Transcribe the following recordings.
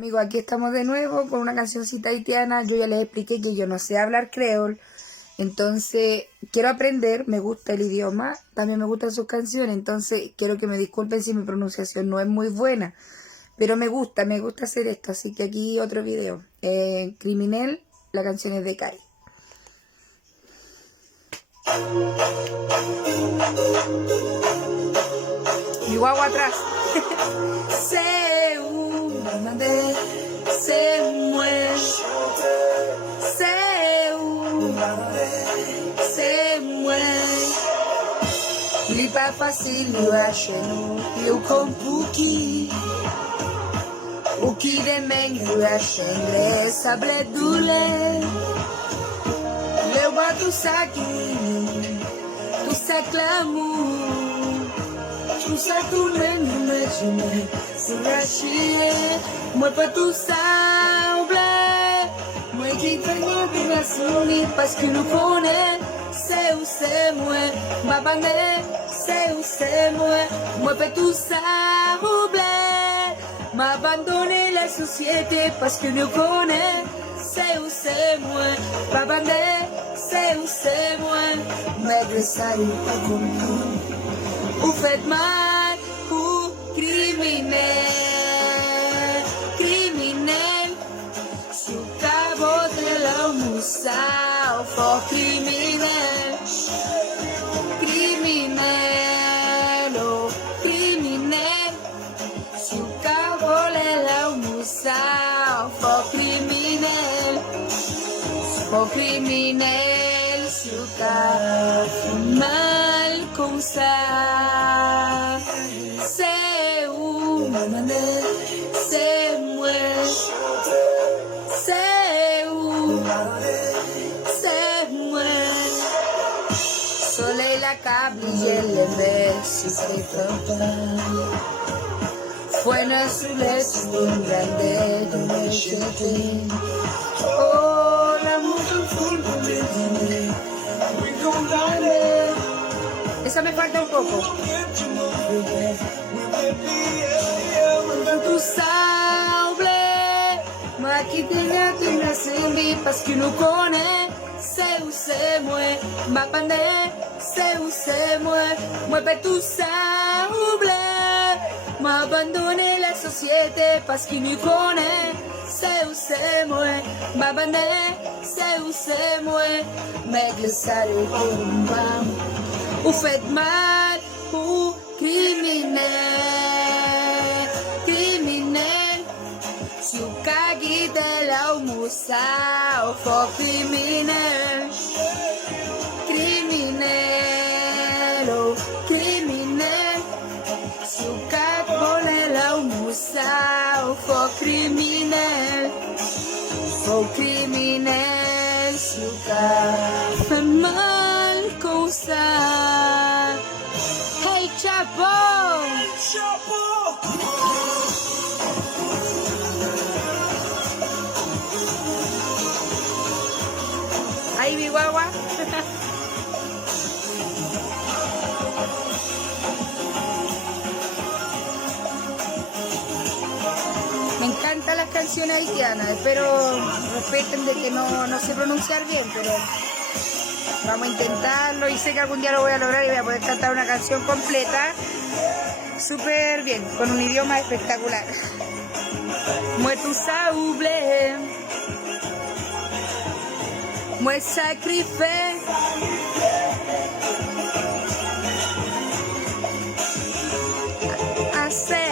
Amigos, aquí estamos de nuevo con una cancioncita haitiana. Yo ya les expliqué que yo no sé hablar creol, entonces quiero aprender, me gusta el idioma, también me gustan sus canciones, entonces quiero que me disculpen si mi pronunciación no es muy buena, pero me gusta hacer esto, así que aquí otro video. Criminel, la canción es de Kai. Mi guagua atrás. C'est où demander, c'est moi. C'est où c'est moi. Il n'est pas facile de chez nous, il comme pour qui. Ou qui demain de chez sable douleur. Le bois tout ça qui, tout ça glamour. Tout ça tout le monde c'est rachier. Moi pas tout ça en blé. Moi qui tenais de la souris parce que nous connaît. C'est où c'est moi. Ma bande c'est où c'est moi. Moi pas tout ça en blé. M'abandonner la société parce que nous connaît. C'est où c'est moi. Ma bande c'est où c'est moi. Maigre ça il pas comme nous. Ou faites mal ou criminel, criminel. Sous cabo de la moussa, ou fort criminel, criminel, oh criminel. Sous cabo de la moussa, ou fort criminel, fort criminel. Sous cabo mal comme ça. C'est où c'est moi. C'est où c'est moi. Soleil la cable j'ai levé si c'est campagne. Fuera sur les grande de me jeter. Oh l'amour de foule pour me donner. We don't lie. Esa me falta un poco. Tout ça, ma qui tenga que me servir parce que nous connaît. C'est où c'est moi, ma bande, c'est où c'est moi. Moi pas tout ça, m'abandonner la société parce qu'il nous connaît. C'est où c'est moi, ma bande, c'est où c'est moi. Mais le salut pour une femme. Ou faites mal ou criminel, criminel. Sous cagui de la moussa, ou fort criminel, criminel, oh criminel. Sous cagui de la moussa, ou fort criminel, fort criminel. Sous cagui fait mal comme ça. Hey Chapo! Hey Chapo! Ahí mi guagua. Me encantan las canciones haitianas, espero respeten de que no sé pronunciar bien, pero vamos a intentarlo y sé que algún día lo voy a lograr y voy a poder cantar una canción completa súper bien, con un idioma espectacular. Moi tout ça oublié, moi sacrifié. Assez,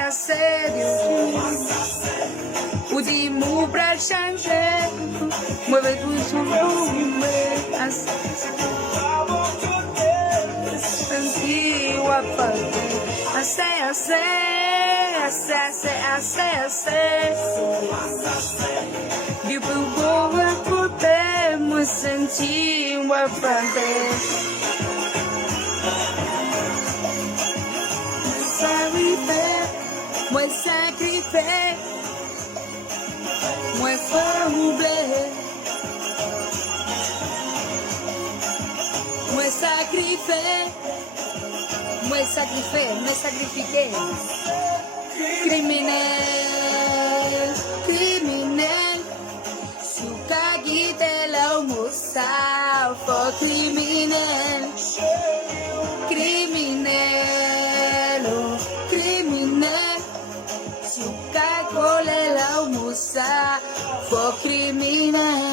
assez, Dieu. Ou dis-moi pour changer, moi veux tout changer. Assez. Du pouvoir écouter, moi sentir, moi chanter. Moi sacrifié, moi faut oublier. Moi sacrifié, moi me sacrifiqué. Criminel, criminel, suka gitela umusa for criminel. Criminel, oh, criminel, suka kolela umusa for criminel.